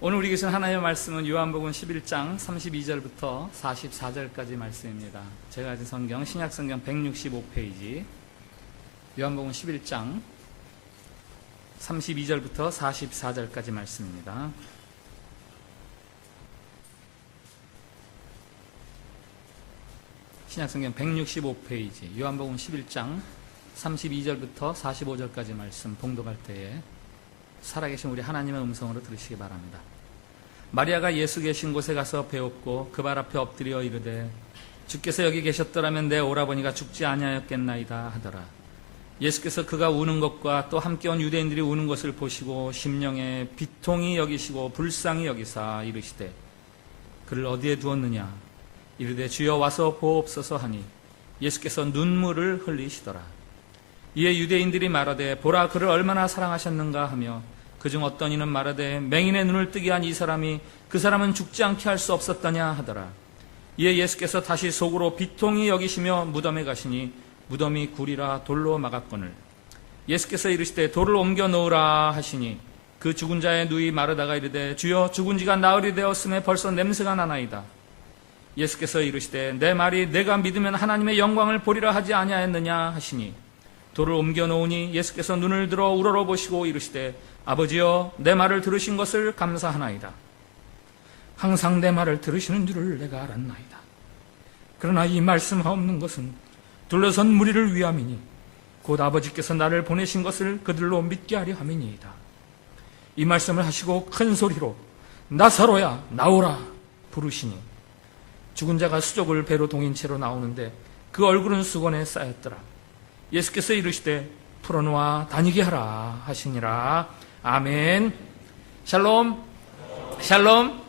오늘 우리 계신 하나님의 말씀은 요한복음 11장 32절부터 44절까지 말씀입니다. 제가 가진 성경 신약성경 165페이지 요한복음 11장 32절부터 44절까지 말씀입니다. 신약성경 165페이지 요한복음 11장 32절부터 45절까지 말씀 봉독할 때에 살아계신 우리 하나님의 음성으로 들으시기 바랍니다. 마리아가 예수 계신 곳에 가서 배웠고 그 발 앞에 엎드려 이르되 주께서 여기 계셨더라면 내 오라버니가 죽지 아니하였겠나이다 하더라. 예수께서 그가 우는 것과 또 함께 온 유대인들이 우는 것을 보시고 심령에 비통히 여기시고 불쌍히 여기사 이르시되 그를 어디에 두었느냐 이르되 주여 와서 보옵소서 하니 예수께서 눈물을 흘리시더라. 이에 유대인들이 말하되 보라 그를 얼마나 사랑하셨는가 하며 그중 어떤 이는 말하되 맹인의 눈을 뜨게 한 이 사람이 그 사람은 죽지 않게 할 수 없었더냐 하더라. 이에 예수께서 다시 속으로 비통히 여기시며 무덤에 가시니 무덤이 굴이라 돌로 막았거늘 예수께서 이르시되 돌을 옮겨 놓으라 하시니 그 죽은 자의 누이 마르다가 이르되 주여 죽은 지가 나흘이 되었음에 벌써 냄새가 나나이다. 예수께서 이르시되 내 말이 내가 믿으면 하나님의 영광을 보리라 하지 아니하였느냐 하시니 돌을 옮겨 놓으니 예수께서 눈을 들어 우러러 보시고 이르시되 아버지여 내 말을 들으신 것을 감사하나이다. 항상 내 말을 들으시는 줄을 내가 알았나이다. 그러나 이 말씀하옵는 것은 둘러선 무리를 위함이니 곧 아버지께서 나를 보내신 것을 그들로 믿게 하려 함이니이다. 이 말씀을 하시고 큰 소리로 나사로야 나오라 부르시니 죽은 자가 수족을 배로 동인 채로 나오는데 그 얼굴은 수건에 쌓였더라. 예수께서 이르시되 풀어놓아 다니게 하라 하시니라. 아멘. 샬롬. 샬롬.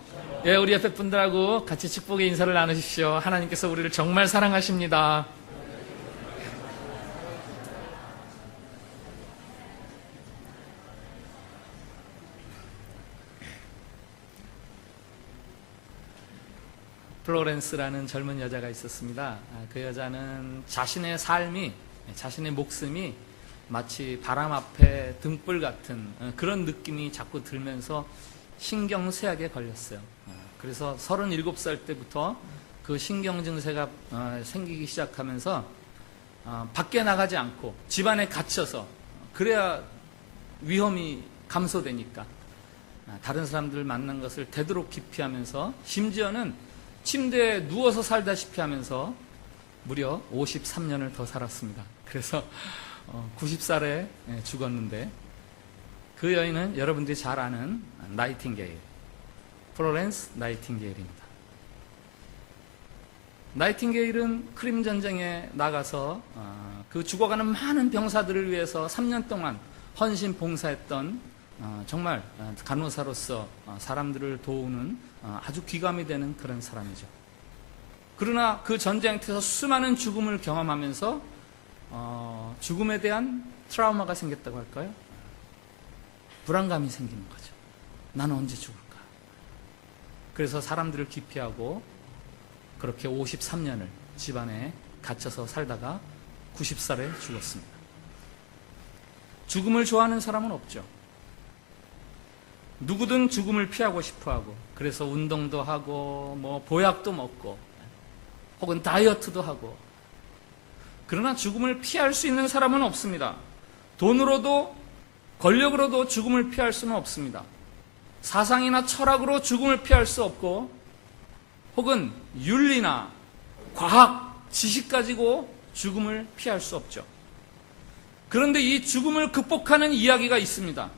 예, 우리 옆에 분들하고 같이 축복의 인사를 나누십시오. 하나님께서 우리를 정말 사랑하십니다. 플로렌스라는 젊은 여자가 있었습니다. 그 여자는 자신의 삶이, 자신의 목숨이 마치 바람 앞에 등불 같은 그런 느낌이 자꾸 들면서 신경쇠약에 걸렸어요. 그래서 37살 때부터 그 신경 증세가 생기기 시작하면서 밖에 나가지 않고 집안에 갇혀서 그래야 위험이 감소되니까 다른 사람들 만난 것을 되도록 기피하면서 심지어는 침대에 누워서 살다시피 하면서 무려 53년을 더 살았습니다. 그래서 90살에 죽었는데 그 여인은 여러분들이 잘 아는 나이팅게일, 플로렌스 나이팅게일입니다. 나이팅게일은 크림 전쟁에 나가서 그 죽어가는 많은 병사들을 위해서 3년 동안 헌신 봉사했던 정말 간호사로서 사람들을 도우는 아주 귀감이 되는 그런 사람이죠. 그러나 그 전쟁터에서 수많은 죽음을 경험하면서 죽음에 대한 트라우마가 생겼다고 할까요? 불안감이 생기는 거죠. 나는 언제 죽을까? 그래서 사람들을 기피하고 그렇게 53년을 집안에 갇혀서 살다가 90살에 죽었습니다. 죽음을 좋아하는 사람은 없죠. 누구든 죽음을 피하고 싶어하고 그래서 운동도 하고 뭐 보약도 먹고 혹은 다이어트도 하고 그러나 죽음을 피할 수 있는 사람은 없습니다. 돈으로도 권력으로도 죽음을 피할 수는 없습니다. 사상이나 철학으로 죽음을 피할 수 없고 혹은 윤리나 과학, 지식 가지고 죽음을 피할 수 없죠. 그런데 이 죽음을 극복하는 이야기가 있습니다.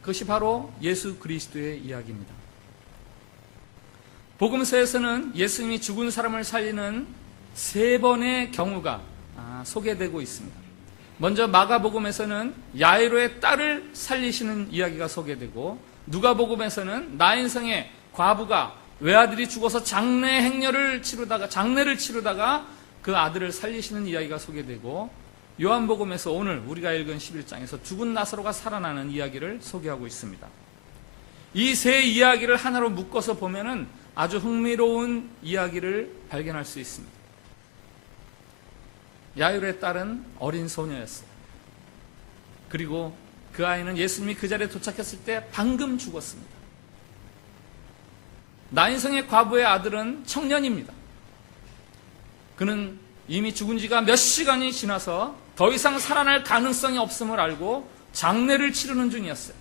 그것이 바로 예수 그리스도의 이야기입니다. 복음서에서는 예수님이 죽은 사람을 살리는 3번의 경우가 소개되고 있습니다. 먼저 마가복음에서는 야이로의 딸을 살리시는 이야기가 소개되고 누가복음에서는 나인성의 과부가 외아들이 죽어서 장례를 치르다가 그 아들을 살리시는 이야기가 소개되고 요한복음에서 오늘 우리가 읽은 11장에서 죽은 나사로가 살아나는 이야기를 소개하고 있습니다. 이 세 이야기를 하나로 묶어서 보면은 아주 흥미로운 이야기를 발견할 수 있습니다. 야이로의 딸은 어린 소녀였어요. 그리고 그 아이는 예수님이 그 자리에 도착했을 때 방금 죽었습니다. 나인성의 과부의 아들은 청년입니다. 그는 이미 죽은 지가 몇 시간이 지나서 더 이상 살아날 가능성이 없음을 알고 장례를 치르는 중이었어요.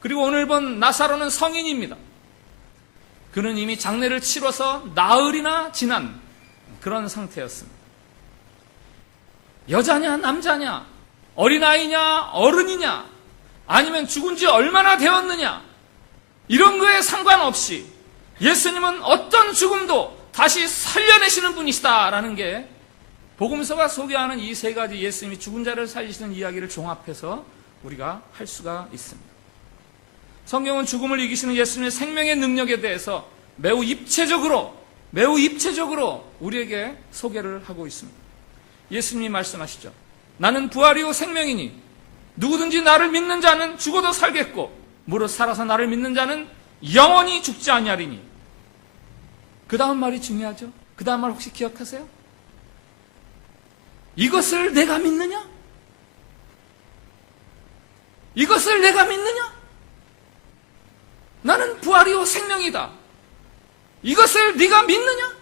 그리고 오늘 본 나사로는 성인입니다. 그는 이미 장례를 치러서 나흘이나 지난 그런 상태였습니다. 여자냐 남자냐, 어린아이냐 어른이냐, 아니면 죽은 지 얼마나 되었느냐, 이런 거에 상관없이 예수님은 어떤 죽음도 다시 살려내시는 분이시다라는 게 복음서가 소개하는 이 세 가지 예수님이 죽은 자를 살리시는 이야기를 종합해서 우리가 할 수가 있습니다. 성경은 죽음을 이기시는 예수님의 생명의 능력에 대해서 매우 입체적으로 우리에게 소개를 하고 있습니다. 예수님이 말씀하시죠. 나는 부활이요 생명이니 누구든지 나를 믿는 자는 죽어도 살겠고 무릇 살아서 나를 믿는 자는 영원히 죽지 아니하리니. 그 다음 말이 중요하죠. 그 다음 말 혹시 기억하세요? 이것을 내가 믿느냐? 이것을 내가 믿느냐? 나는 부활이요 생명이다. 이것을 네가 믿느냐?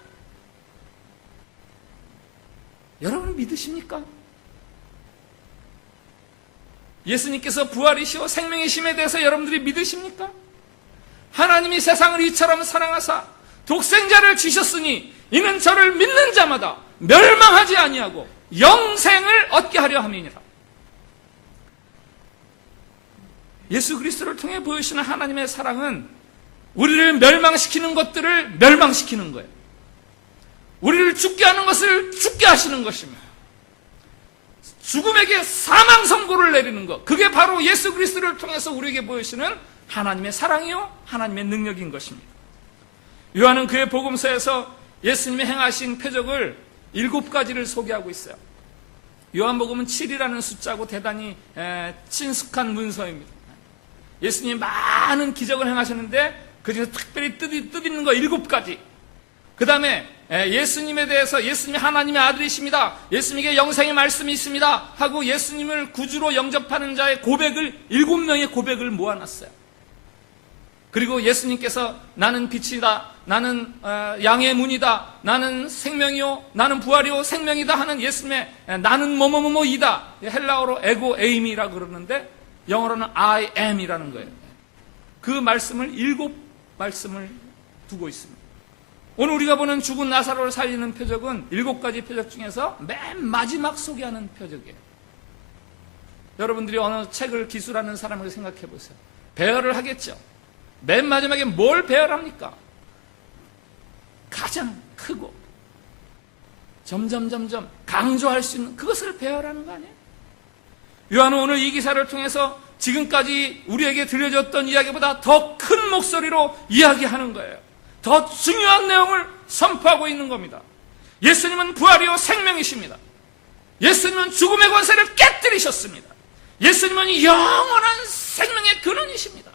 여러분 믿으십니까? 예수님께서 부활이시오 생명이심에 대해서 여러분들이 믿으십니까? 하나님이 세상을 이처럼 사랑하사 독생자를 주셨으니 이는 저를 믿는 자마다 멸망하지 아니하고 영생을 얻게 하려 함이니라. 예수 그리스도를 통해 보여주시는 하나님의 사랑은 우리를 멸망시키는 것들을 멸망시키는 거예요. 우리를 죽게 하는 것을 죽게 하시는 것입니다. 죽음에게 사망 선고를 내리는 것, 그게 바로 예수 그리스도를 통해서 우리에게 보여주시는 하나님의 사랑이요 하나님의 능력인 것입니다. 요한은 그의 복음서에서 예수님이 행하신 표적을 7가지를 소개하고 있어요. 요한복음은 7이라는 숫자고 대단히 친숙한 문서입니다. 예수님이 많은 기적을 행하셨는데 그중에서 특별히 뜻있는 거 7가지. 그 다음에 예수님에 대해서 예수님이 하나님의 아들이십니다, 예수님에게 영생의 말씀이 있습니다 하고 예수님을 구주로 영접하는 자의 고백을 7명의 고백을 모아놨어요. 그리고 예수님께서 나는 빛이다, 나는 양의 문이다, 나는 생명이요, 나는 부활이요 생명이다 하는 예수님의 나는 뭐뭐뭐뭐이다, 헬라어로 에고 에임이라고 그러는데 영어로는 I am이라는 거예요. 그 말씀을 7말씀을 두고 있습니다. 오늘 우리가 보는 죽은 나사로를 살리는 표적은 7가지 표적 중에서 맨 마지막 소개하는 표적이에요. 여러분들이 어느 책을 기술하는 사람을 생각해 보세요. 배열을 하겠죠. 맨 마지막에 뭘 배열합니까? 가장 크고 점점 강조할 수 있는 그것을 배열하는 거 아니에요? 요한은 오늘 이 기사를 통해서 지금까지 우리에게 들려줬던 이야기보다 더 큰 목소리로 이야기하는 거예요. 더 중요한 내용을 선포하고 있는 겁니다. 예수님은 부활이요 생명이십니다. 예수님은 죽음의 권세를 깨뜨리셨습니다. 예수님은 영원한 생명의 근원이십니다.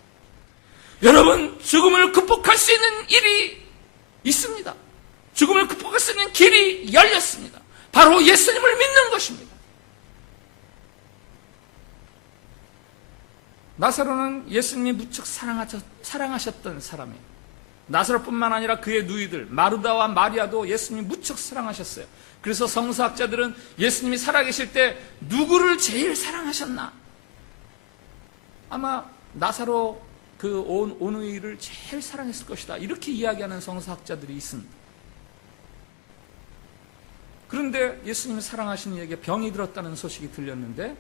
여러분, 죽음을 극복할 수 있는 일이 있습니다. 죽음을 극복할 수 있는 길이 열렸습니다. 바로 예수님을 믿는 것입니다. 나사로는 예수님이 무척 사랑하셨던 사람이에요. 나사로뿐만 아니라 그의 누이들 마르다와 마리아도 예수님이 무척 사랑하셨어요. 그래서 성서학자들은 예수님이 살아계실 때 누구를 제일 사랑하셨나? 아마 나사로 그 오누이를 제일 사랑했을 것이다, 이렇게 이야기하는 성서학자들이 있습니다. 그런데 예수님이 사랑하시는 이에게 병이 들었다는 소식이 들렸는데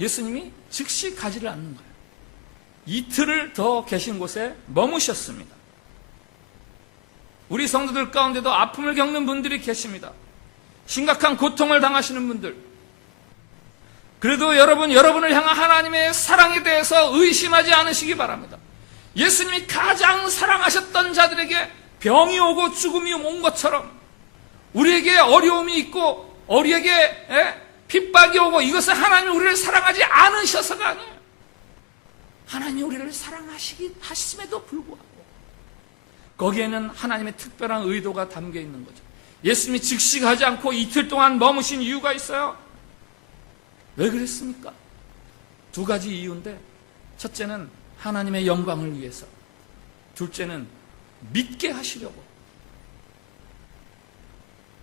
예수님이 즉시 가지를 않는 거예요. 이틀을 더 계신 곳에 머무셨습니다. 우리 성도들 가운데도 아픔을 겪는 분들이 계십니다. 심각한 고통을 당하시는 분들. 그래도 여러분을 향한 하나님의 사랑에 대해서 의심하지 않으시기 바랍니다. 예수님이 가장 사랑하셨던 자들에게 병이 오고 죽음이 온 것처럼 우리에게 어려움이 있고 우리에게 핍박이 오고 이것은 하나님이 우리를 사랑하지 않으셔서가 아니에요. 하나님이 우리를 사랑하심에도 불구하고 거기에는 하나님의 특별한 의도가 담겨 있는 거죠. 예수님이 즉시 가지 않고 이틀 동안 머무신 이유가 있어요. 왜 그랬습니까? 2가지 이유인데, 첫째는 하나님의 영광을 위해서, 둘째는 믿게 하시려고.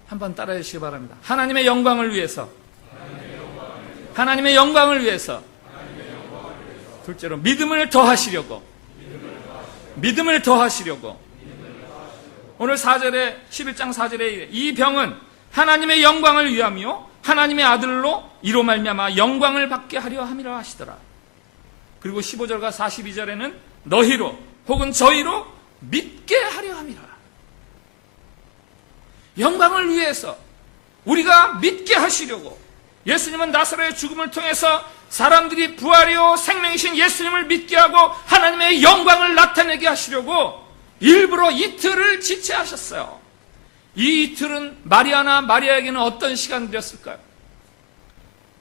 한번 따라해 주시기 바랍니다. 하나님의 영광을 위해서. 하나님의 영광을 위해서. 둘째로 믿음을 더하시려고. 믿음을 더하시려고. 오늘 4절에 11장 4절에 이 병은 하나님의 영광을 위하며 하나님의 아들로 이로 말미암아 영광을 받게 하려 함이라 하시더라. 그리고 15절과 42절에는 너희로 혹은 저희로 믿게 하려 함이라. 영광을 위해서 우리가 믿게 하시려고. 예수님은 나사로의 죽음을 통해서 사람들이 부활이요 생명이신 예수님을 믿게 하고 하나님의 영광을 나타내게 하시려고 일부러 이틀을 지체하셨어요. 이 이틀은 마리아나 마리아에게는 어떤 시간들이었을까요?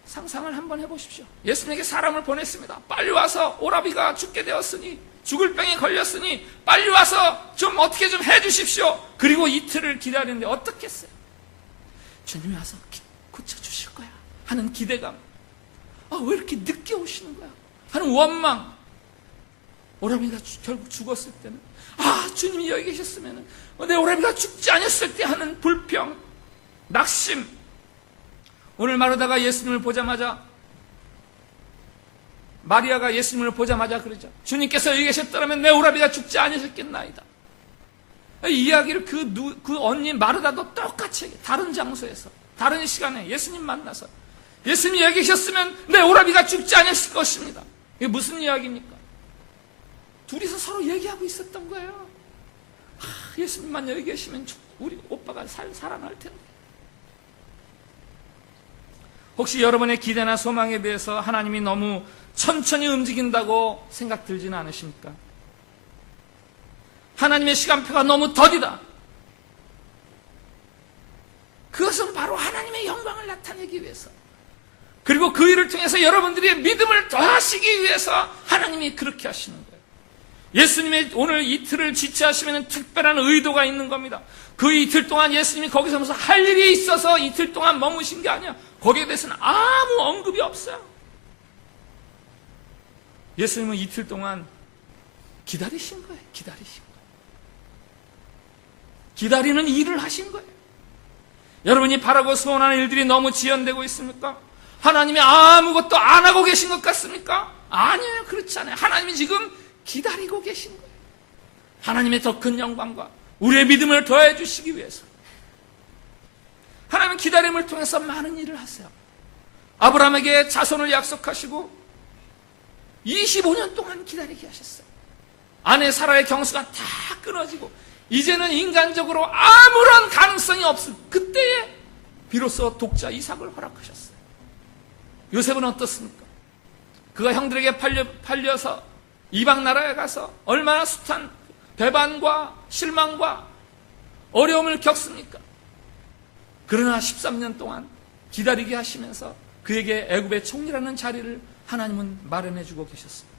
상상을 한번 해보십시오. 예수님에게 사람을 보냈습니다. 빨리 와서 오라비가 죽게 되었으니, 죽을 병에 걸렸으니 빨리 와서 좀 어떻게 좀 해주십시오. 그리고 이틀을 기다리는데 어떻겠어요? 주님이 와서 고쳐주실 거야 하는 기대감. 왜 이렇게 늦게 오시는 거야 하는 원망. 오라비가 결국 죽었을 때는 주님이 여기 계셨으면 내 오라비가 죽지 않았을 때 하는 불평, 낙심. 오늘 마르다가 예수님을 보자마자, 마리아가 예수님을 보자마자 그러죠. 주님께서 여기 계셨더라면 내 오라비가 죽지 않으셨겠나이다. 이 이야기를 그 언니 마르다도 똑같이 얘기해. 다른 장소에서 다른 시간에 예수님 만나서 예수님이 여기 계셨으면 내 오라비가 죽지 않았을 것입니다. 이게 무슨 이야기입니까? 둘이서 서로 얘기하고 있었던 거예요. 예수님만 여기 계시면 우리 오빠가 살아날 텐데. 혹시 여러분의 기대나 소망에 비해서 하나님이 너무 천천히 움직인다고 생각 들지는 않으십니까? 하나님의 시간표가 너무 더디다. 그것은 바로 하나님의 영광을 나타내기 위해서, 그리고 그 일을 통해서 여러분들의 믿음을 더하시기 위해서 하나님이 그렇게 하시는 거예요. 예수님의 오늘 이틀을 지체하시면 특별한 의도가 있는 겁니다. 그 이틀 동안 예수님이 거기서 무슨 할 일이 있어서 이틀 동안 머무신 게 아니야. 거기에 대해서는 아무 언급이 없어요. 예수님은 이틀 동안 기다리신 거예요. 기다리신 거예요. 기다리는 일을 하신 거예요. 여러분이 바라고 소원하는 일들이 너무 지연되고 있습니까? 하나님이 아무것도 안 하고 계신 것 같습니까? 아니에요. 그렇지 않아요. 하나님이 지금 기다리고 계신 거예요. 하나님의 더 큰 영광과 우리의 믿음을 더해 주시기 위해서 하나님은 기다림을 통해서 많은 일을 하세요. 아브라함에게 자손을 약속하시고 25년 동안 기다리게 하셨어요. 아내 사라의 경수가 다 끊어지고 이제는 인간적으로 아무런 가능성이 없을 그때에 비로소 독자 이삭을 허락하셨어요. 요셉은 어떻습니까? 그가 형들에게 팔려서 이방 나라에 가서 얼마나 숱한 배반과 실망과 어려움을 겪습니까? 그러나 13년 동안 기다리게 하시면서 그에게 애굽의 총리라는 자리를 하나님은 마련해 주고 계셨습니다.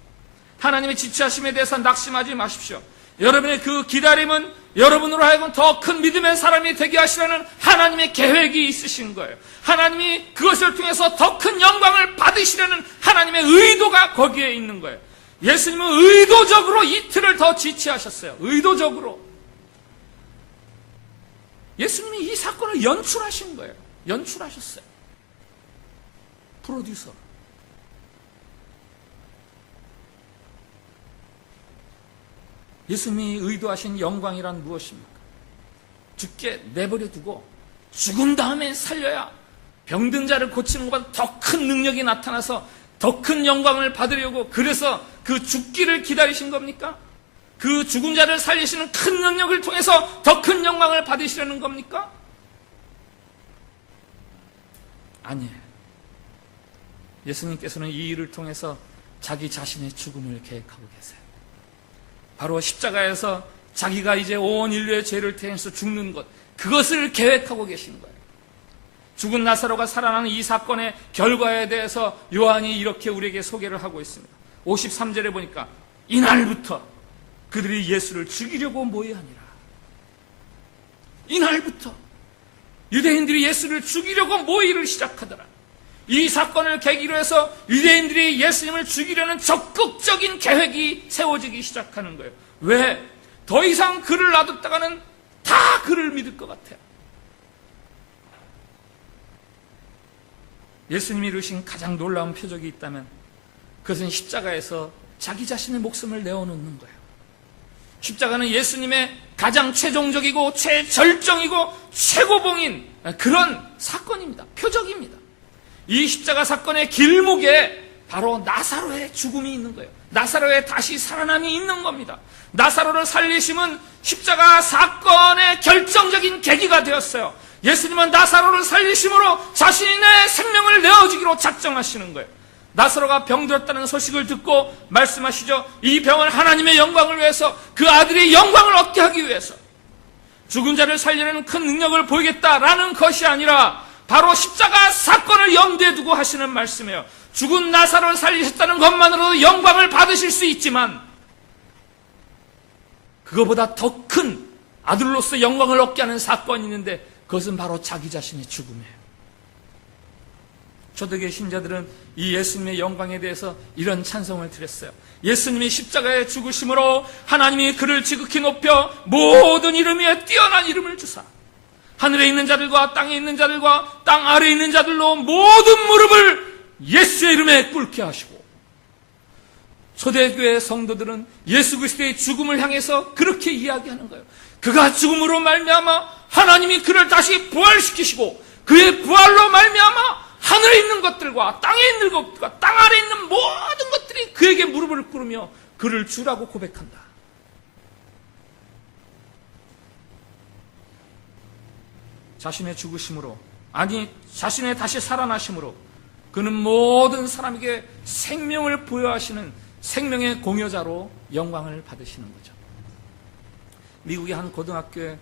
하나님의 지체하심에 대해서 낙심하지 마십시오. 여러분의 그 기다림은 여러분으로 하여금 더 큰 믿음의 사람이 되게 하시라는 하나님의 계획이 있으신 거예요. 하나님이 그것을 통해서 더 큰 영광을 받으시려는 하나님의 의도가 거기에 있는 거예요. 예수님은 의도적으로 이틀을 더 지체하셨어요. 의도적으로. 예수님이 이 사건을 연출하신 거예요. 연출하셨어요. 프로듀서. 예수님이 의도하신 영광이란 무엇입니까? 죽게 내버려 두고 죽은 다음에 살려야 병든 자를 고치는 것보다 더 큰 능력이 나타나서 더 큰 영광을 받으려고, 그래서 그 죽기를 기다리신 겁니까? 그 죽은 자를 살리시는 큰 능력을 통해서 더 큰 영광을 받으시려는 겁니까? 아니에요. 예수님께서는 이 일을 통해서 자기 자신의 죽음을 계획하고 계세요. 바로 십자가에서 자기가 이제 온 인류의 죄를 대해서 죽는 것, 그것을 계획하고 계신 거예요. 죽은 나사로가 살아나는 이 사건의 결과에 대해서 요한이 이렇게 우리에게 소개를 하고 있습니다. 53절에 보니까 이날부터 그들이 예수를 죽이려고 모의하니라. 이날부터 유대인들이 예수를 죽이려고 모의를 시작하더라. 이 사건을 계기로 해서 유대인들이 예수님을 죽이려는 적극적인 계획이 세워지기 시작하는 거예요. 왜? 더 이상 그를 놔뒀다가는 다 그를 믿을 것 같아요. 예수님이 이루신 가장 놀라운 표적이 있다면 그것은 십자가에서 자기 자신의 목숨을 내어놓는 거예요. 십자가는 예수님의 가장 최종적이고 최절정이고 최고봉인 그런 사건입니다. 표적입니다. 이 십자가 사건의 길목에 바로 나사로의 죽음이 있는 거예요. 나사로의 다시 살아남이 있는 겁니다. 나사로를 살리심은 십자가 사건의 결정적인 계기가 되었어요. 예수님은 나사로를 살리심으로 자신의 생명을 내어주기로 작정하시는 거예요. 나사로가 병들었다는 소식을 듣고 말씀하시죠. 이 병은 하나님의 영광을 위해서, 그 아들의 영광을 얻게 하기 위해서, 죽은 자를 살리려는 큰 능력을 보이겠다라는 것이 아니라 바로 십자가 사건을 염두에 두고 하시는 말씀이에요. 죽은 나사로를 살리셨다는 것만으로도 영광을 받으실 수 있지만 그거보다 더 큰 아들로서 영광을 얻게 하는 사건이 있는데 그것은 바로 자기 자신의 죽음이에요. 초대교회 신자들은 이 예수님의 영광에 대해서 이런 찬송을 드렸어요. 예수님이 십자가에 죽으심으로 하나님이 그를 지극히 높여 모든 이름 위에 뛰어난 이름을 주사 하늘에 있는 자들과 땅에 있는 자들과 땅 아래에 있는 자들로 모든 무릎을 예수의 이름에 꿇게 하시고, 초대교회 성도들은 예수 그리스도의 죽음을 향해서 그렇게 이야기하는 거예요. 그가 죽음으로 말미암아 하나님이 그를 다시 부활시키시고 그의 부활로 말미암아 하늘에 있는 것들과 땅에 있는 것들과 땅 아래에 있는 모든 것들이 그에게 무릎을 꿇으며 그를 주라고 고백한다. 자신의 죽으심으로, 아니 자신의 다시 살아나심으로 그는 모든 사람에게 생명을 부여하시는 생명의 공여자로 영광을 받으시는 거죠. 미국의 한 고등학교에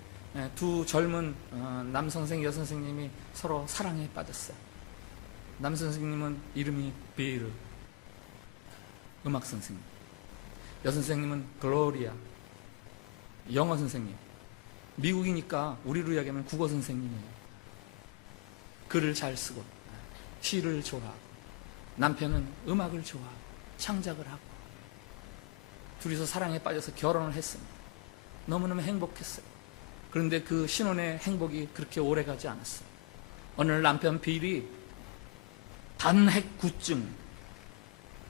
두 젊은 남선생, 여선생님이 서로 사랑에 빠졌어요. 남선생님은 이름이 베이르, 음악선생님. 여선생님은 글로리아, 영어선생님. 미국이니까 우리로 이야기하면 국어선생님이에요. 글을 잘 쓰고 시를 좋아하고 남편은 음악을 좋아하고 창작을 하고 둘이서 사랑에 빠져서 결혼을 했습니다. 너무너무 행복했어요. 그런데 그 신혼의 행복이 그렇게 오래가지 않았어요. 어느 날 남편 빌이 단핵구증,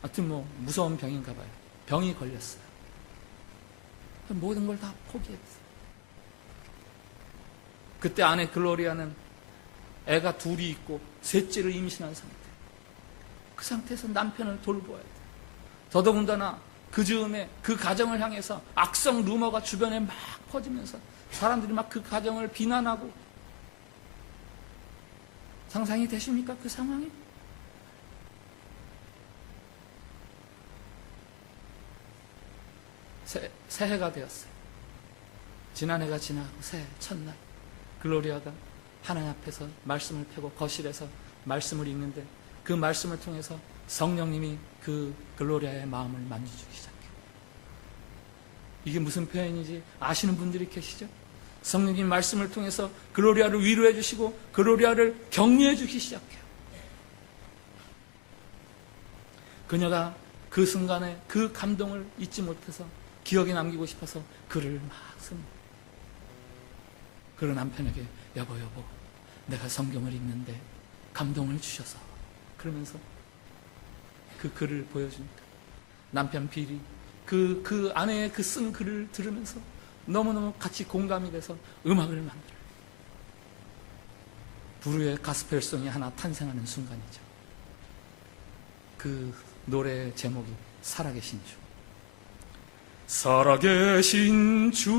하여튼 뭐 무서운 병인가 봐요. 병이 걸렸어요. 모든 걸 다 포기했어요. 그때 아내 글로리아는 애가 둘이 있고 셋째를 임신한 상태. 그 상태에서 남편을 돌보아야 돼요. 더더군다나 그 즈음에 그 가정을 향해서 악성 루머가 주변에 막 퍼지면서 사람들이 막 그 가정을 비난하고, 상상이 되십니까? 그 상황이? 새해가 되었어요. 지난해가 지나고 새해 첫날 글로리아가 하나님 앞에서 말씀을 펴고 거실에서 말씀을 읽는데 그 말씀을 통해서 성령님이 그 글로리아의 마음을 만져주기 시작해요. 이게 무슨 표현인지 아시는 분들이 계시죠? 성령님 말씀을 통해서 글로리아를 위로해 주시고 글로리아를 격려해 주기 시작해요. 그녀가 그 순간에 그 감동을 잊지 못해서 기억에 남기고 싶어서 글을 막 씁니다. 그런 남편에게 여보 내가 성경을 읽는데 감동을 주셔서, 그러면서 그 글을 보여주니까 남편 빌이 그 아내의 그 쓴 글을 들으면서 너무너무 같이 공감이 돼서 음악을 만들어요. 부르의 가스펠송이 하나 탄생하는 순간이죠. 그 노래의 제목이 살아계신 주. 살아계신 주,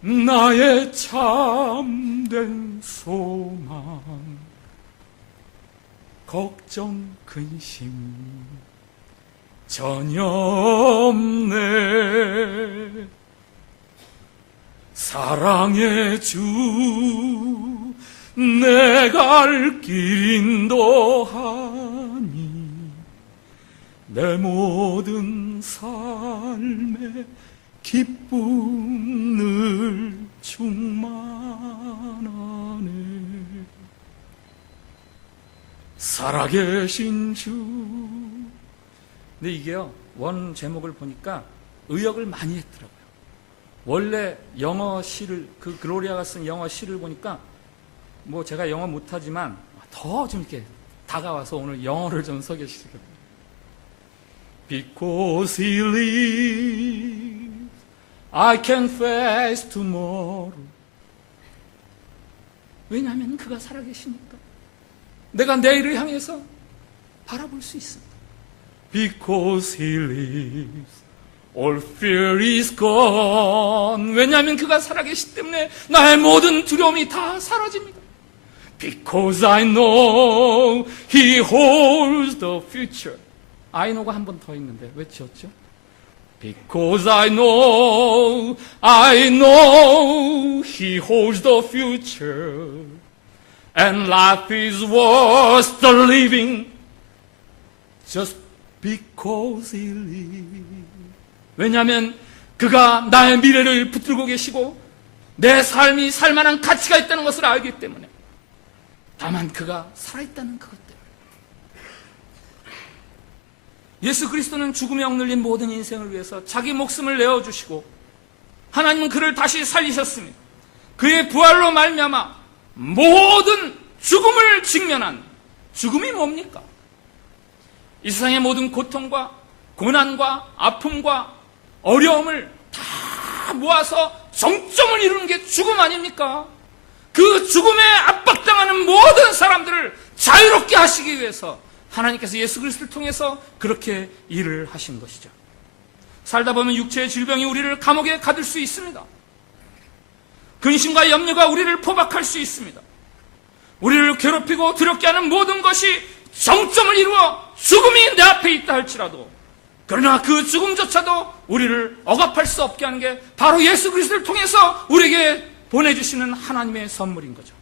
나의 참된 소망, 걱정 근심 전혀 없네. 사랑의 주, 내 갈 길 인도하니 내 모든 삶의 기쁨 늘 충만하네. 살아계신 주. 근데 이게요, 원 제목을 보니까 의역을 많이 했더라고요. 원래 영어 시를, 그 글로리아가 쓴 영어 시를 보니까 뭐 제가 영어 못하지만 더 좀 이렇게 다가와서 오늘 영어를 좀 소개시켰어요. Because he lives, I can face tomorrow. 왜냐하면 그가 살아계시니까 내가 내일을 향해서 바라볼 수 있습니다. Because he lives, all fear is gone. 왜냐하면 그가 살아계시기 때문에 나의 모든 두려움이 다 사라집니다. Because I know he holds the future. I know가 한 번 더 있는데 왜 지었죠? Because I know he holds the future, and life is worth the living just because he lives. 왜냐하면 그가 나의 미래를 붙들고 계시고 내 삶이 살만한 가치가 있다는 것을 알기 때문에, 다만 그가 살아있다는 그것 때문에. 예수 그리스도는 죽음에 억눌린 모든 인생을 위해서 자기 목숨을 내어주시고 하나님은 그를 다시 살리셨으며 그의 부활로 말미암아 모든 죽음을 직면한, 죽음이 뭡니까? 이 세상의 모든 고통과 고난과 아픔과 어려움을 다 모아서 정점을 이루는 게 죽음 아닙니까? 그 죽음에 압박당하는 모든 사람들을 자유롭게 하시기 위해서 하나님께서 예수 그리스도를 통해서 그렇게 일을 하신 것이죠. 살다 보면 육체의 질병이 우리를 감옥에 가둘 수 있습니다. 근심과 염려가 우리를 포박할 수 있습니다. 우리를 괴롭히고 두렵게 하는 모든 것이 정점을 이루어 죽음이 내 앞에 있다 할지라도, 그러나 그 죽음조차도 우리를 억압할 수 없게 하는 게 바로 예수 그리스도를 통해서 우리에게 보내주시는 하나님의 선물인 거죠.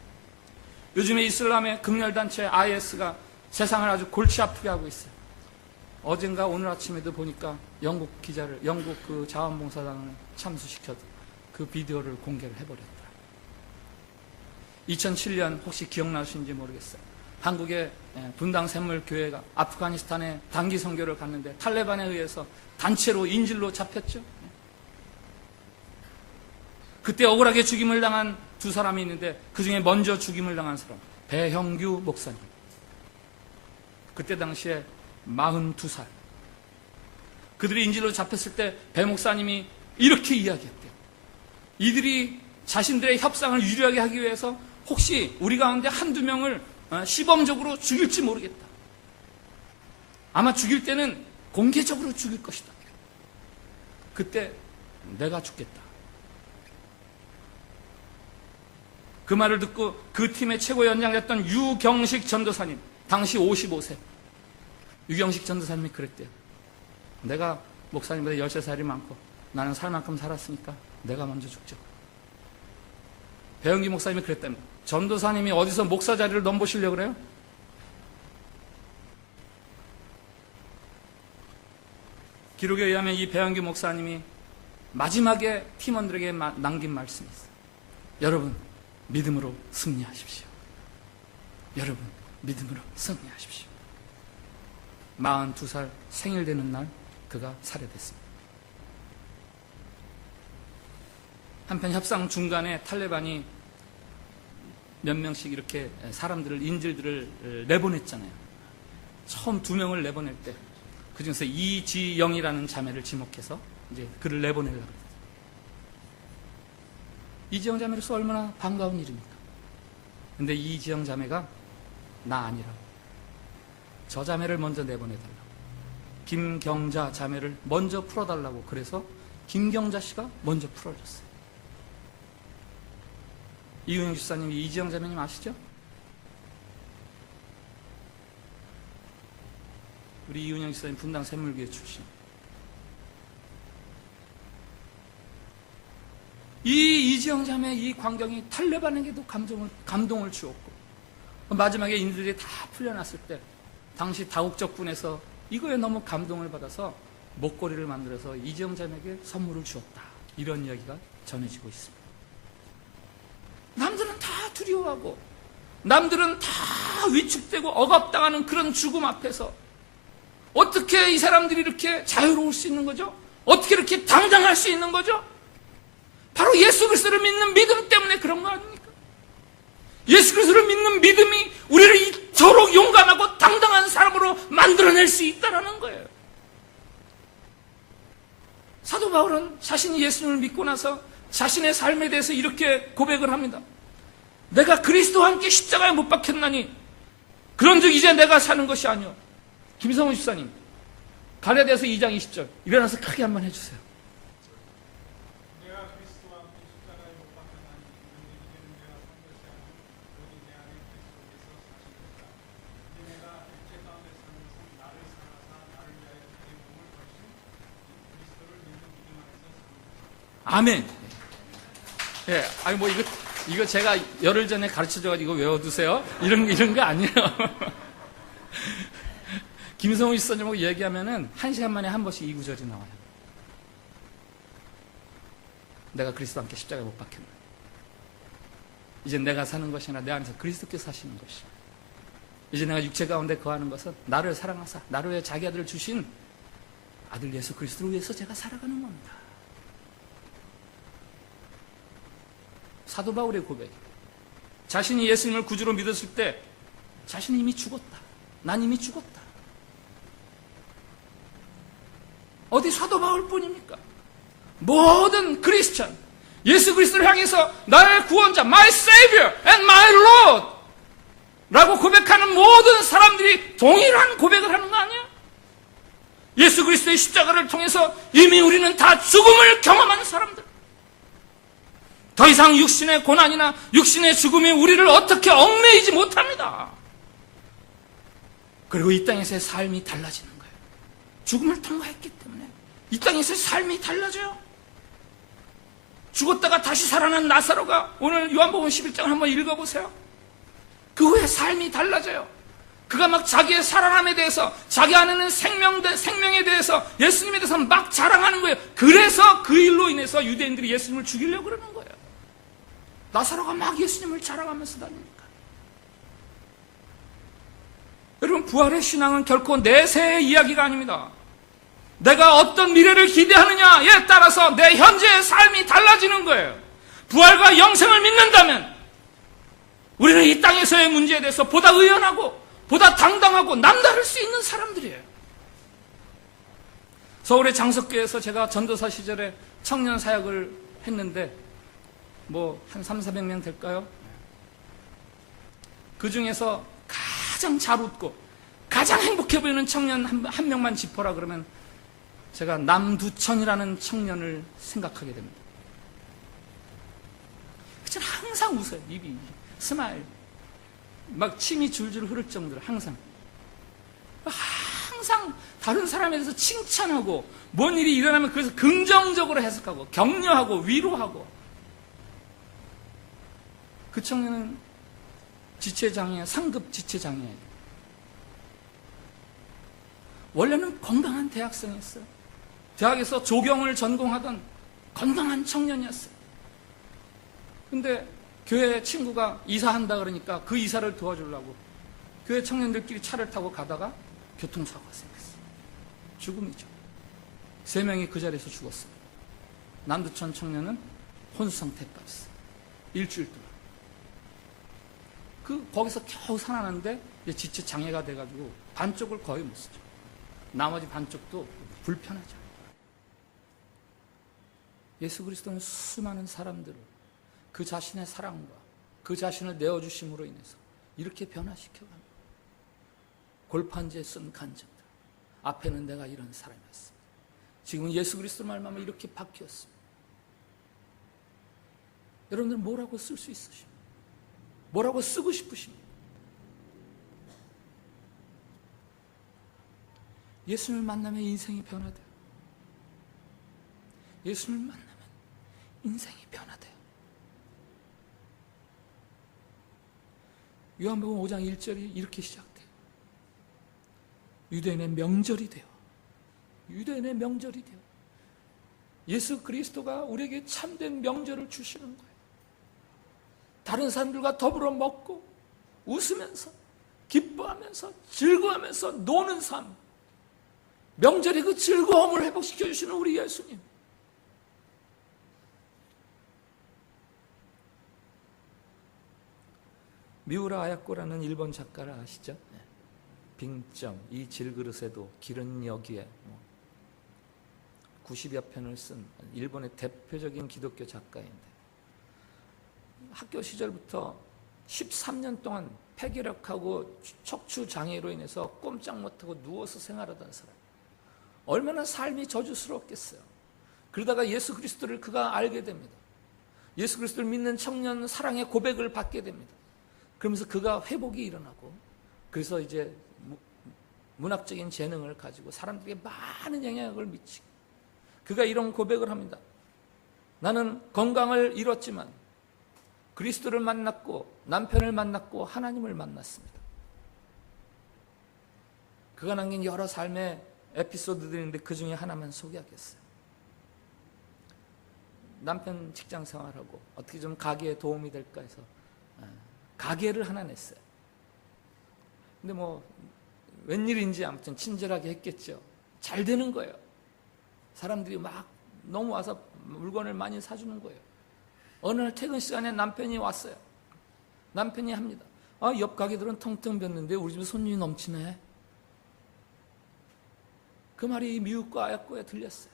요즘에 이슬람의 극렬단체 IS가 세상을 아주 골치 아프게 하고 있어요. 어젠가 오늘 아침에도 보니까 영국 기자를, 영국 그 자원봉사단을 참수시켜서 그 비디오를 공개를 해버렸다. 2007년 혹시 기억나시는지 모르겠어요. 한국의 분당 샘물교회가 아프가니스탄에 단기 선교를 갔는데 탈레반에 의해서 단체로 인질로 잡혔죠. 그때 억울하게 죽임을 당한 두 사람이 있는데 그 중에 먼저 죽임을 당한 사람, 배형규 목사님. 그때 당시에 42살. 그들이 인질로 잡혔을 때 배 목사님이 이렇게 이야기했대요. 이들이 자신들의 협상을 유리하게 하기 위해서 혹시 우리 가운데 한두 명을 시범적으로 죽일지 모르겠다. 아마 죽일 때는 공개적으로 죽일 것이다. 그때 내가 죽겠다. 그 말을 듣고 그 팀의 최고 연장이었던 유경식 전도사님, 당시 55세. 유경식 전도사님이 그랬대요. 내가 목사님보다 13살이 많고 나는 살 만큼 살았으니까 내가 먼저 죽죠. 배영기 목사님이 그랬답니다. 전도사님이 어디서 목사 자리를 넘보시려고 그래요? 기록에 의하면 이 배영기 목사님이 마지막에 팀원들에게 남긴 말씀이 있어요. 여러분, 믿음으로 승리하십시오. 여러분, 믿음으로 승리하십시오. 42살 생일 되는 날 그가 살해됐습니다. 한편 협상 중간에 탈레반이 몇 명씩 이렇게 사람들을, 인질들을 내보냈잖아요. 처음 2명을 내보낼 때 그중에서 이지영이라는 자매를 지목해서 이제 그를 내보내려고 했어요. 이지영 자매로서 얼마나 반가운 일입니까? 근데 이지영 자매가 나 아니라고, 저 자매를 먼저 내보내달라고, 김경자 자매를 먼저 풀어달라고, 그래서 김경자 씨가 먼저 풀어줬어요. 이은영 집사님이 이지영 자매님 아시죠? 우리 이은영 집사님 분당 샘물교회 출신. 이 이지영 자매의 이 광경이 탈레반에게도 감동을 주었고, 마지막에 인들이 다 풀려났을 때 당시 다국적군에서 이거에 너무 감동을 받아서 목걸이를 만들어서 이지영 자매에게 선물을 주었다. 이런 이야기가 전해지고 있습니다. 남들은 다 두려워하고 남들은 다 위축되고 억압당하는 그런 죽음 앞에서 어떻게 이 사람들이 이렇게 자유로울 수 있는 거죠? 어떻게 이렇게 당당할 수 있는 거죠? 바로 예수 그리스도를 믿는 믿음 때문에 그런 거 아닙니까? 예수 그리스도를 믿는 믿음이 우리를 이토록 용감하고 당당한 사람으로 만들어낼 수 있다는 거예요. 사도 바울은 자신이 예수님을 믿고 나서 자신의 삶에 대해서 이렇게 고백을 합니다. 내가 그리스도와 함께 십자가에 못 박혔나니 그런즉 이제 내가 사는 것이 아니오. 김성훈 집사님, 갈라디아서 2장 20절 일어나서 크게 한번 해주세요. 내가 그리스도와 함께 십자가에 못 박혔나니 그런즉 이제는 내가 산 것이 아니오 오직 내 안에 그리스도께서 사시니라. 이제 내가 육체 가운데 사는 것은 나를 사랑하사 나를 위하여 자기 몸을 버리신 그리스도를 믿는 믿음 안에서 사는 것이다. 아멘. 예, 아니 뭐 이거 제가 열흘 전에 가르쳐줘가지고 외워두세요. 이런 거 아니에요. 김성우 집사님하고 얘기하면은 1시간 만에 한 번씩 이 구절이 나와요. 내가 그리스도와 함께 십자가에 못 박혔나. 이제 내가 사는 것이 아니라 내 안에서 그리스도께서 사시는 것이야. 이제 내가 육체 가운데 거하는 것은 나를 사랑하사 나를 위해 자기 아들을 주신 아들 예수 그리스도를 위해서 제가 살아가는 겁니다. 사도 바울의 고백. 자신이 예수님을 구주로 믿었을 때 자신이 이미 죽었다. 난 이미 죽었다. 어디 사도 바울뿐입니까? 모든 크리스천, 예수 그리스도를 향해서 나의 구원자, my savior and my lord 라고 고백하는 모든 사람들이 동일한 고백을 하는 거 아니야? 예수 그리스도의 십자가를 통해서 이미 우리는 다 죽음을 경험한 사람들. 더 이상 육신의 고난이나 육신의 죽음이 우리를 어떻게 얽매이지 못합니다. 그리고 이 땅에서의 삶이 달라지는 거예요. 죽음을 통과했기 때문에 이 땅에서의 삶이 달라져요. 죽었다가 다시 살아난 나사로가 오늘 요한복음 11장을 한번 읽어보세요. 그 후에 삶이 달라져요. 그가 막 자기의 살아남에 대해서, 자기 안에는 생명에 대해서, 예수님에 대해서 막 자랑하는 거예요. 그래서 그 일로 인해서 유대인들이 예수님을 죽이려고 그러는 거예요. 나사로가 막 예수님을 자랑하면서 다닙니까? 여러분, 부활의 신앙은 결코 내세의 이야기가 아닙니다. 내가 어떤 미래를 기대하느냐에 따라서 내 현재의 삶이 달라지는 거예요. 부활과 영생을 믿는다면 우리는 이 땅에서의 문제에 대해서 보다 의연하고 보다 당당하고 남다를 수 있는 사람들이에요. 서울의 장석교에서 제가 전도사 시절에 청년 사역을 했는데 한 300~400명 될까요? 그 중에서 가장 잘 웃고 가장 행복해 보이는 청년 한 명만 짚어라 그러면 제가 남두천이라는 청년을 생각하게 됩니다. 그처럼 항상 웃어요. 입이 스마일 막 침이 줄줄 흐를 정도로 항상 다른 사람에 대해서 칭찬하고 뭔 일이 일어나면 그래서 긍정적으로 해석하고 격려하고 위로하고. 그 청년은 지체장애, 상급 지체장애. 원래는 건강한 대학생이었어요. 대학에서 조경을 전공하던 건강한 청년이었어요. 근데 교회 친구가 이사한다 그러니까 그 이사를 도와주려고 교회 청년들끼리 차를 타고 가다가 교통사고가 생겼어요. 죽음이죠. 3명이 그 자리에서 죽었어요. 남두천 청년은 혼수 상태에 빠졌어요. 일주일 동안. 거기서 겨우 살아났는데 이제 지체 장애가 돼가지고 반쪽을 거의 못 쓰죠. 나머지 반쪽도 불편하죠. 예수 그리스도는 수많은 사람들을 그 자신의 사랑과 그 자신을 내어주심으로 인해서 이렇게 변화시켜갑니다. 골판지에 쓴 간증들. 앞에는 내가 이런 사람이었습니다. 지금은 예수 그리스도 말만 하면 이렇게 바뀌었습니다. 여러분들 뭐라고 쓸 수 있으십니까? 뭐라고 쓰고 싶으십니까? 예수님을 만나면 인생이 변화돼요. 예수님을 만나면 인생이 변화돼요. 요한복음 5장 1절이 이렇게 시작돼요. 유대인의 명절이 돼요. 유대인의 명절이 돼요. 예수 그리스도가 우리에게 참된 명절을 주시는 거예요. 다른 사람들과 더불어 먹고 웃으면서 기뻐하면서 즐거워하면서 노는 삶. 명절의 그 즐거움을 회복시켜 주시는 우리 예수님. 미우라 아야코라는 일본 작가를 아시죠? 빙점, 이 질그릇에도 길은 여기에 90여 편을 쓴 일본의 대표적인 기독교 작가인데 학교 시절부터 13년 동안 폐결핵하고 척추 장애로 인해서 꼼짝 못하고 누워서 생활하던 사람. 얼마나 삶이 저주스러웠겠어요. 그러다가 예수 그리스도를 그가 알게 됩니다. 예수 그리스도를 믿는 청년 사랑의 고백을 받게 됩니다. 그러면서 그가 회복이 일어나고, 그래서 이제 문학적인 재능을 가지고 사람들에게 많은 영향력을 미치고, 그가 이런 고백을 합니다. 나는 건강을 잃었지만 그리스도를 만났고 남편을 만났고 하나님을 만났습니다. 그가 남긴 여러 삶의 에피소드들인데 그 중에 하나만 소개하겠어요. 남편 직장 생활하고 어떻게 좀 가게에 도움이 될까 해서 가게를 하나 냈어요. 근데 웬일인지 아무튼 친절하게 했겠죠. 잘 되는 거예요. 사람들이 막 너무 와서 물건을 많이 사주는 거예요. 어느 날 퇴근 시간에 남편이 왔어요. 남편이 합니다. 옆 가게들은 텅텅 빈는데 우리 집에 손님이 넘치네. 그 말이 미국과 아야코에 들렸어요.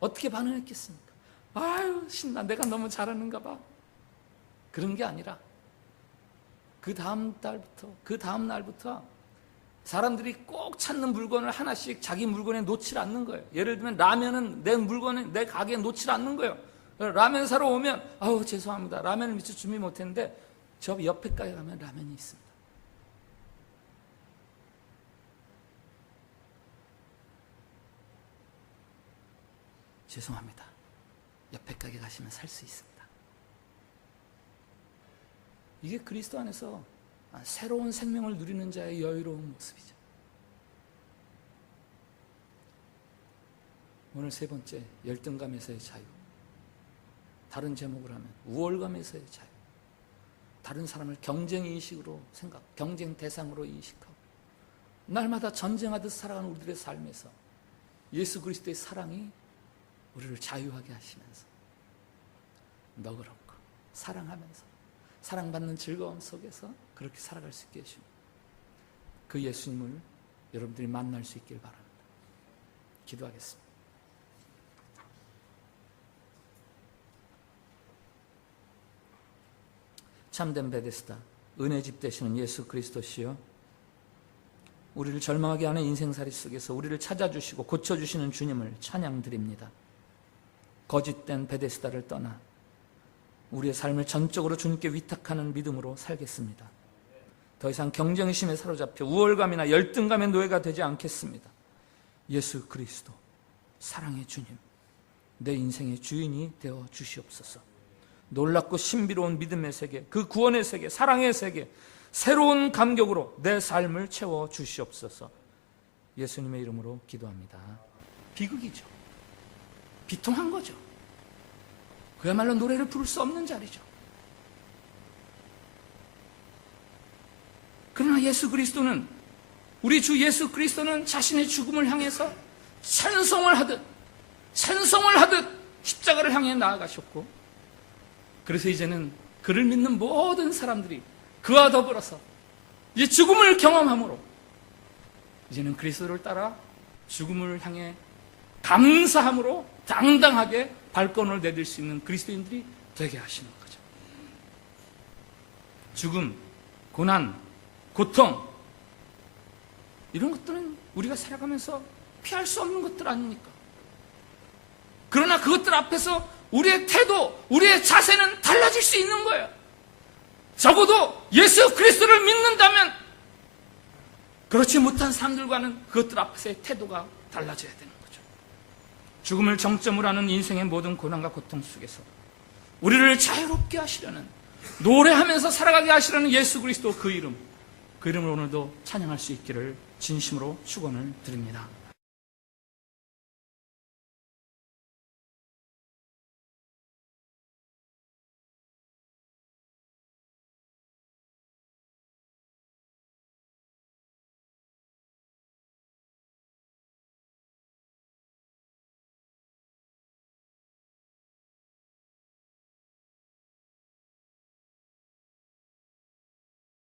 어떻게 반응했겠습니까? 아유 신나, 내가 너무 잘하는가 봐. 그런 게 아니라 그 다음 날부터 사람들이 꼭 찾는 물건을 하나씩 자기 물건에 놓질 않는 거예요. 예를 들면 라면은 내 가게에 놓질 않는 거예요. 라면 사러 오면 아우 죄송합니다, 라면을 미처 준비 못했는데 저 옆에 가게 가면 라면이 있습니다. 죄송합니다, 옆에 가게 가시면 살 수 있습니다. 이게 그리스도 안에서 새로운 생명을 누리는 자의 여유로운 모습이죠. 오늘 세 번째, 열등감에서의 자유. 다른 제목을 하면 우월감에서의 자유. 다른 사람을 경쟁의식으로 경쟁 대상으로 인식하고 날마다 전쟁하듯 살아가는 우리들의 삶에서 예수 그리스도의 사랑이 우리를 자유하게 하시면서 너그럽고 사랑하면서 사랑받는 즐거움 속에서 그렇게 살아갈 수 있게 해주십니다. 그 예수님을 여러분들이 만날 수 있길 바랍니다. 기도하겠습니다. 참된 베데스다, 은혜집 되시는 예수 그리스도시여, 우리를 절망하게 하는 인생살이 속에서 우리를 찾아주시고 고쳐주시는 주님을 찬양드립니다. 거짓된 베데스다를 떠나 우리의 삶을 전적으로 주님께 위탁하는 믿음으로 살겠습니다. 더 이상 경쟁심에 사로잡혀 우월감이나 열등감의 노예가 되지 않겠습니다. 예수 그리스도 사랑의 주님, 내 인생의 주인이 되어 주시옵소서. 놀랍고 신비로운 믿음의 세계, 그 구원의 세계, 사랑의 세계, 새로운 감격으로 내 삶을 채워 주시옵소서. 예수님의 이름으로 기도합니다. 비극이죠. 비통한 거죠. 그야말로 노래를 부를 수 없는 자리죠. 그러나 예수 그리스도는, 우리 주 예수 그리스도는 자신의 죽음을 향해서 찬송을 하듯 십자가를 향해 나아가셨고, 그래서 이제는 그를 믿는 모든 사람들이 그와 더불어서 이제 죽음을 경험함으로 이제는 그리스도를 따라 죽음을 향해 감사함으로 당당하게 발걸음을 내딜 수 있는 그리스도인들이 되게 하시는 거죠. 죽음, 고난, 고통, 이런 것들은 우리가 살아가면서 피할 수 없는 것들 아닙니까? 그러나 그것들 앞에서 우리의 태도, 우리의 자세는 달라질 수 있는 거예요. 적어도 예수 그리스도를 믿는다면 그렇지 못한 사람들과는 그것들 앞에서의 태도가 달라져야 되는 거죠. 죽음을 정점으로 하는 인생의 모든 고난과 고통 속에서 우리를 자유롭게 하시려는, 노래하면서 살아가게 하시려는 예수 그리스도, 그 이름을 오늘도 찬양할 수 있기를 진심으로 축원을 드립니다.